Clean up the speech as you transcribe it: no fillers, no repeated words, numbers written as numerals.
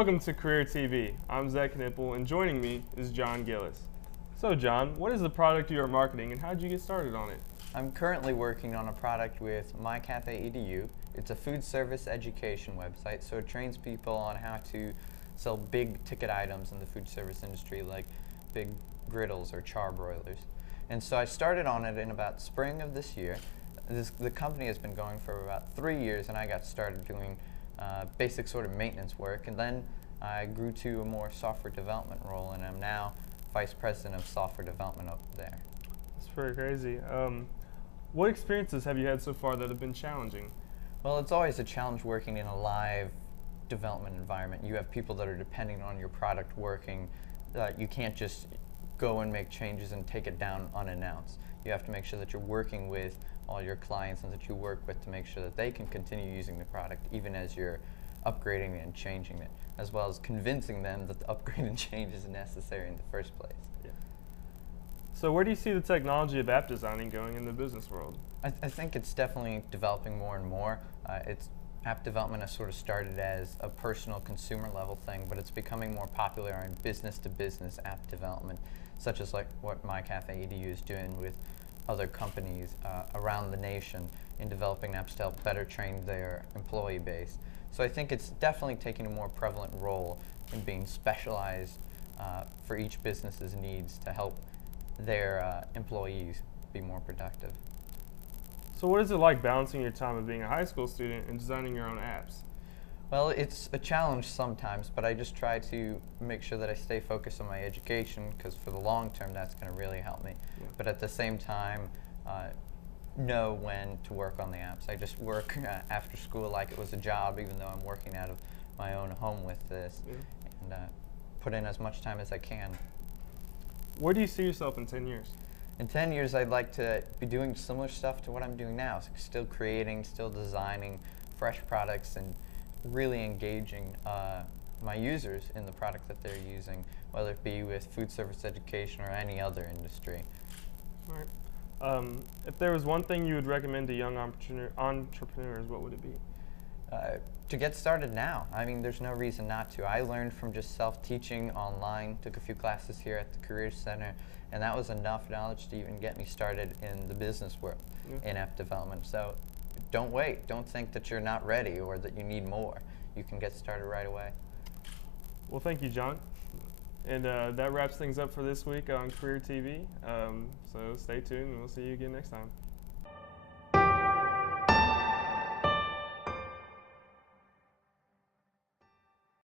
Welcome to Career TV. I'm Zach Knipple, and joining me is John Gillis. So John, what is the product you are marketing and how did you get started on it? I'm currently working on a product with MyCafeEDU. It's a food service education website, so it trains people on how to sell big ticket items in the food service industry like big griddles or charbroilers. And so I started on it in about spring of this year. The company has been going for about 3 years, and I got started doing basic sort of maintenance work, and then I grew to a more software development role, and I'm now Vice President of Software Development over there. That's pretty crazy. What experiences have you had so far that have been challenging? Well, it's always a challenge working in a live development environment. You have people that are depending on your product working. You can't just go and make changes and take it down unannounced. You have to make sure that you're working with all your clients and that you work with to make sure that they can continue using the product even as you're upgrading it and changing it, as well as convincing them that the upgrade and change is necessary in the first place. Yeah. So where do you see the technology of app designing going in the business world? I think it's definitely developing more and more. App development has sort of started as a personal consumer level thing, but it's becoming more popular in business to business app development, such as like what MyCafeEDU is doing with other companies around the nation in developing apps to help better train their employee base. So I think it's definitely taking a more prevalent role in being specialized for each business's needs to help their employees be more productive. So what is it like balancing your time of being a high school student and designing your own apps? Well, it's a challenge sometimes, but I just try to make sure that I stay focused on my education, because for the long term that's going to really help me. Yeah. But at the same time, know when to work on the apps. I just work after school like it was a job, even though I'm working out of my own home with this, and put in as much time as I can. Where do you see yourself in 10 years? In 10 years, I'd like to be doing similar stuff to what I'm doing now, so still creating, still designing fresh products, and really engaging my users in the product that they're using, whether it be with food service education or any other industry. All right. If there was one thing you would recommend to young entrepreneurs, what would it be? To get started now. I mean, there's no reason not to. I learned from just self-teaching online, took a few classes here at the Career Center, and that was enough knowledge to even get me started in the business world, in app development. So don't wait. Don't think that you're not ready or that you need more. You can get started right away. Well, thank you, John. And that wraps things up for this week on Career TV. So stay tuned and we'll see you again next time.